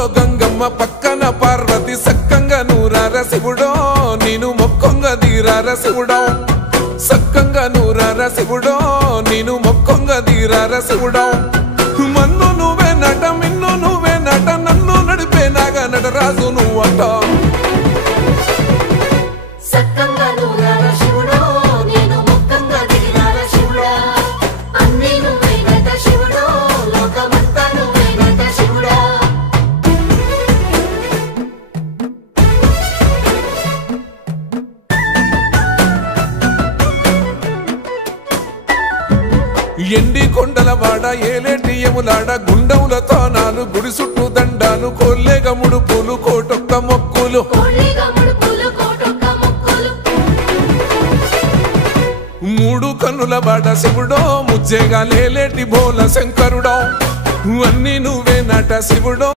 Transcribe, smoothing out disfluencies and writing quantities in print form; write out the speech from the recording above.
పక్కూర్లో గంగమ్మ పక్కన పార్వతి సక్కంగా నూరార శివుడో నేను మొక్కంగా దీరార శివుడో సక్కంగా నూరార శివుడో నేను మొక్కంగా దీరార శివుడో మన్ను నువ్వే నట మిన్ను నువ్వే నట నన్ను నడిపే నాగా నటరాజు నువ్వట ఎండి కొండల వాడ ఏలేటి యములాడ గుండములతో నాలు గుడి చుట్టూ దండాలు కోల్లేగా ముడుపులు కోటొక్క మొక్కులు మూడు కన్నుల వాడ శివుడో ముజ్జేగా లేలేటి బోల శంకరుడో అన్నీ నువ్వే నట శివుడో